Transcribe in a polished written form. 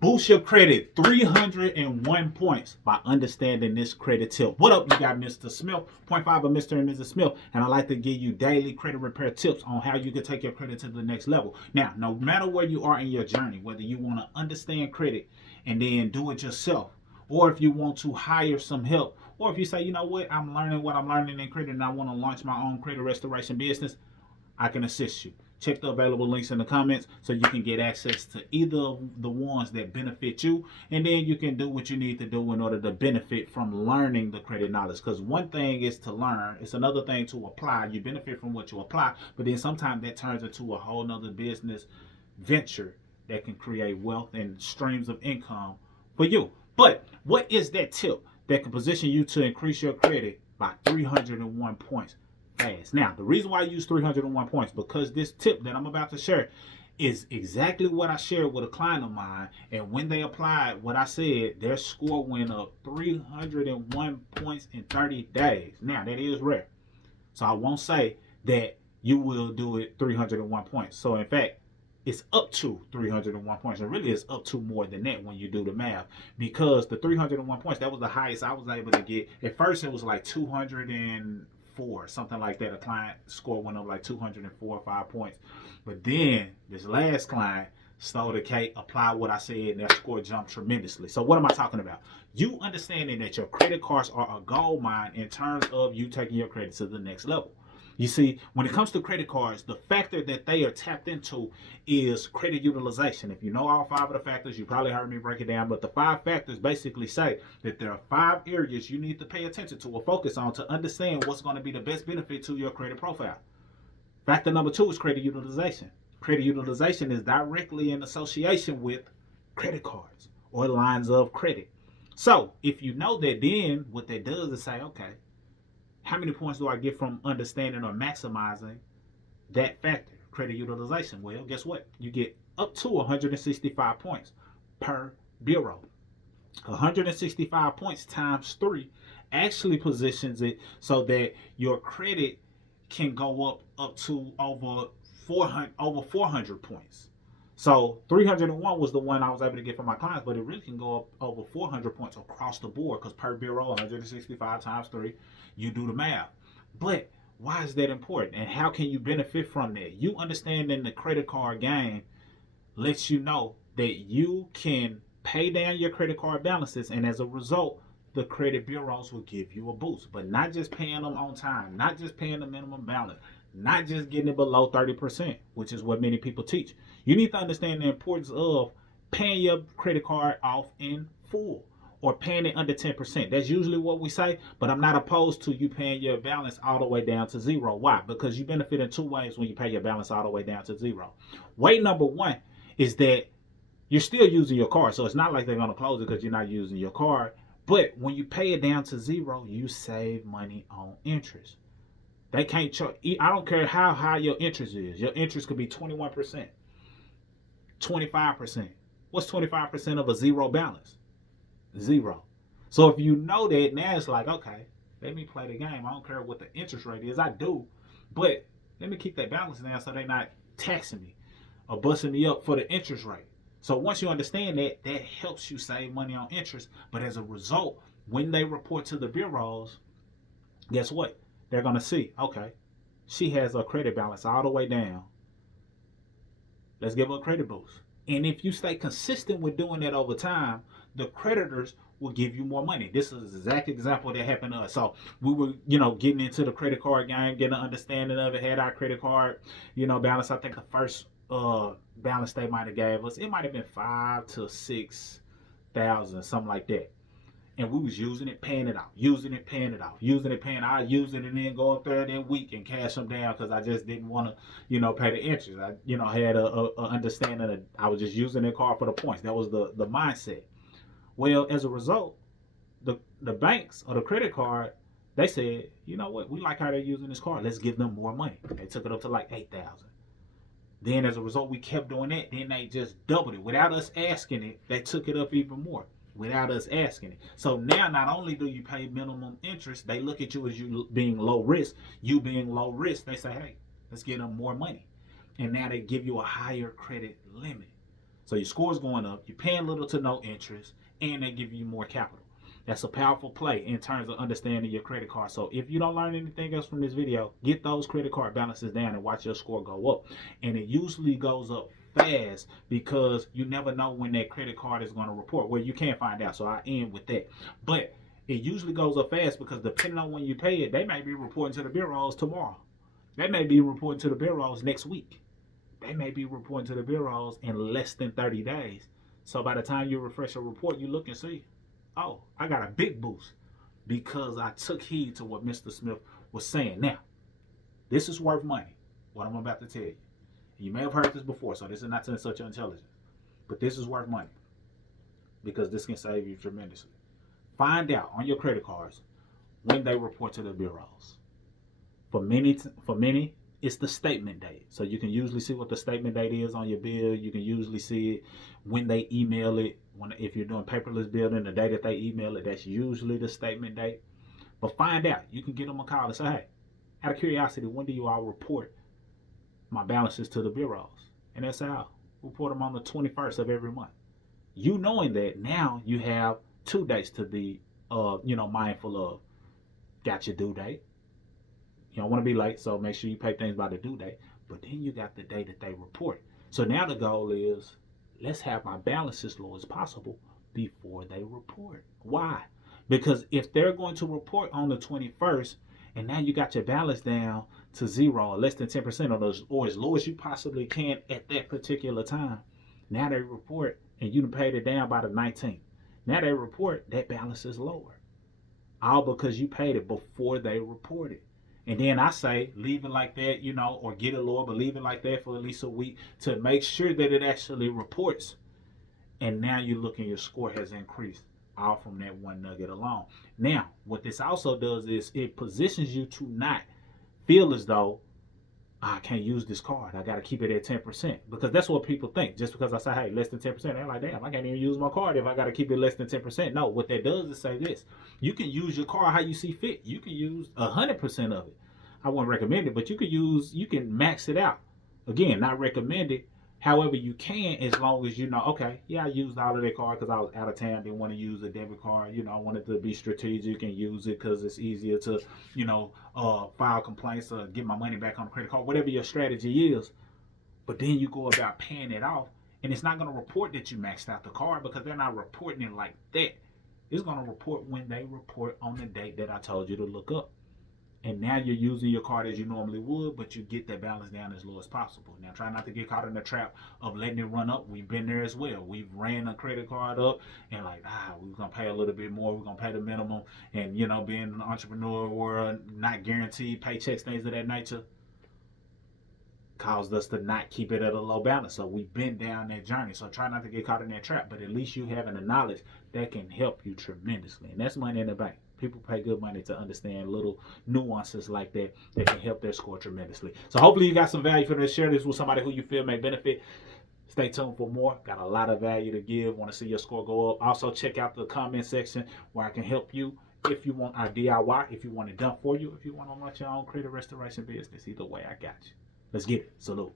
Boost your credit 301 points by understanding this credit tip. What up, you got Mr. Smith, point five of Mr. and Mrs. Smith, and I like to give you daily credit repair tips on how you can take your credit to the next level. Now, no matter where you are in your journey, whether you want to understand credit and then do it yourself, or if you want to hire some help, or if you say, you know what I'm learning in credit and I want to launch my own credit restoration business, I can assist you. Check the available links in the comments so you can get access to either of the ones that benefit you, and then you can do what you need to do in order to benefit from learning the credit knowledge. Because one thing is to learn, it's another thing to apply. You benefit from what you apply, but then sometimes that turns into a whole nother business venture that can create wealth and streams of income for you. But what is that tip that can position you to increase your credit by 301 points? Fast. Now, the reason why I use 301 points, because this tip that I'm about to share is exactly what I shared with a client of mine. And when they applied what I said, their score went up 301 points in 30 days. Now, that is rare. So I won't say that you will do it 301 points. So, in fact, it's up to 301 points. And really, it's up to more than that when you do the math. Because the 301 points, that was the highest I was able to get. At first, it was like 204, something like that. A client score went up like 204 or 5 points. But then this last client stole the cake, applied what I said, and their score jumped tremendously. So what am I talking about? You understanding that your credit cards are a gold mine in terms of you taking your credit to the next level. You see, when it comes to credit cards, the factor that they are tapped into is credit utilization. If you know all five of the factors, you probably heard me break it down, but the five factors basically say that there are 5 areas you need to pay attention to or focus on to understand what's going to be the best benefit to your credit profile. Factor number 2 is credit utilization. Credit utilization is directly in association with credit cards or lines of credit. So if you know that, then what that does is say, okay, how many points do I get from understanding or maximizing that factor, credit utilization? Well, guess what? You get up to 165 points per bureau. 165 points times 3 actually positions it so that your credit can go up to over 400 points. So 301 was the one I was able to get for my clients, but it really can go up over 400 points across the board because per bureau, 165 times 3, you do the math. But why is that important, and how can you benefit from that? You understanding the credit card game lets you know that you can pay down your credit card balances, and as a result, the credit bureaus will give you a boost. But not just paying them on time, not just paying the minimum balance, not just getting it below 30%, which is what many people teach. You need to understand the importance of paying your credit card off in full or paying it under 10%. That's usually what we say, but I'm not opposed to you paying your balance all the way down to zero. Why? Because you benefit in 2 ways when you pay your balance all the way down to zero. Way number 1 is that you're still using your card, so it's not like they're going to close it because you're not using your card. But when you pay it down to zero, you save money on interest. They can't charge. I don't care how high your interest is. Your interest could be 21%, 25%. What's 25% of a zero balance? Zero. So if you know that, now it's like, okay, let me play the game. I don't care what the interest rate is. I do, but let me keep that balance down so they're not taxing me or busting me up for the interest rate. So once you understand that, that helps you save money on interest. But as a result, when they report to the bureaus, guess what? They're going to see, okay, she has her credit balance all the way down. Let's give her a credit boost. And if you stay consistent with doing that over time, the creditors will give you more money. This is the exact example that happened to us. So we were, getting into the credit card game, getting an understanding of it, had our credit card, balance. I think the first balance they might have gave us, it might have been 5 to 6,000, something like that. And we was using it, paying it off, using it, paying it off, using it, paying it. I used it and then go up there that week and cash them down because I just didn't want to, pay the interest. I had a understanding that I was just using the card for the points. That was the mindset. Well, as a result, the banks or the credit card, they said, you know what, we like how they're using this card. Let's give them more money. They took it up to like 8,000. Then as a result, we kept doing that. Then they just doubled it. Without us asking it, they took it up even more. Without us asking it. So now not only do you pay minimum interest, they look at you as you being low risk. You being low risk, they say, hey, let's give them more money. And now they give you a higher credit limit. So your score is going up, you're paying little to no interest, and they give you more capital. That's a powerful play in terms of understanding your credit card. So if you don't learn anything else from this video, get those credit card balances down and watch your score go up. And it usually goes up fast because you never know when that credit card is going to report. Well, you can't find out, so I end with that. But it usually goes up fast because depending on when you pay it, they may be reporting to the bureaus tomorrow. They may be reporting to the bureaus next week. They may be reporting to the bureaus in less than 30 days. So by the time you refresh your report, you look and see, oh, I got a big boost because I took heed to what Mr. Smith was saying. Now, this is worth money, what I'm about to tell you. You may have heard this before, so this is not to insult your intelligence. But this is worth money because this can save you tremendously. Find out on your credit cards when they report to the bureaus. For many, it's the statement date. So you can usually see what the statement date is on your bill. You can usually see it when they email it. If you're doing paperless billing, the day that they email it, that's usually the statement date. But find out. You can get them a call and say, hey, out of curiosity, when do you all report my balances to the bureaus? And that's how report them on the 21st of every month. You knowing that, now you have 2 dates to be mindful of. Got your due date. You don't want to be late, so make sure you pay things by the due date. But then you got the day that they report. So now the goal is, let's have my balance as low as possible before they report. Why? Because if they're going to report on the 21st, and now you got your balance down to 0 or less than 10% of those, or as low as you possibly can at that particular time, now they report and you paid it down by the 19th. Now they report that balance is lower. All because you paid it before they reported. And then I say, leave it like that, or get it lower, but leave it like that for at least a week to make sure that it actually reports. And now you look and your score has increased, all from that one nugget alone. Now, what this also does is it positions you to not feel as though, I can't use this card. I got to keep it at 10%. Because that's what people think. Just because I say, hey, less than 10%, they're like, damn, I can't even use my card if I got to keep it less than 10%. No, what that does is say this. You can use your card how you see fit. You can use 100% of it. I wouldn't recommend it, but you can max it out. Again, not recommended. However, you can, as long as you know, okay, yeah, I used all of that card because I was out of town, didn't want to use a debit card. I wanted to be strategic and use it because it's easier to, file complaints or get my money back on the credit card, whatever your strategy is. But then you go about paying it off, and it's not going to report that you maxed out the card because they're not reporting it like that. It's going to report when they report on the date that I told you to look up. And now you're using your card as you normally would, but you get that balance down as low as possible. Now, try not to get caught in the trap of letting it run up. We've been there as well. We've ran a credit card up and we're going to pay a little bit more. We're going to pay the minimum. And, being an entrepreneur world, not guaranteed paychecks, things of that nature, caused us to not keep it at a low balance. So we've been down that journey. So try not to get caught in that trap. But at least you having the knowledge that can help you tremendously. And that's money in the bank. People pay good money to understand little nuances like that can help their score tremendously. So hopefully you got some value for this. Share this with somebody who you feel may benefit. Stay tuned for more. Got a lot of value to give. Want to see your score go up. Also check out the comment section where I can help you if you want our DIY, if you want it done for you, if you want to launch your own credit restoration business. Either way, I got you. Let's get it. Salute.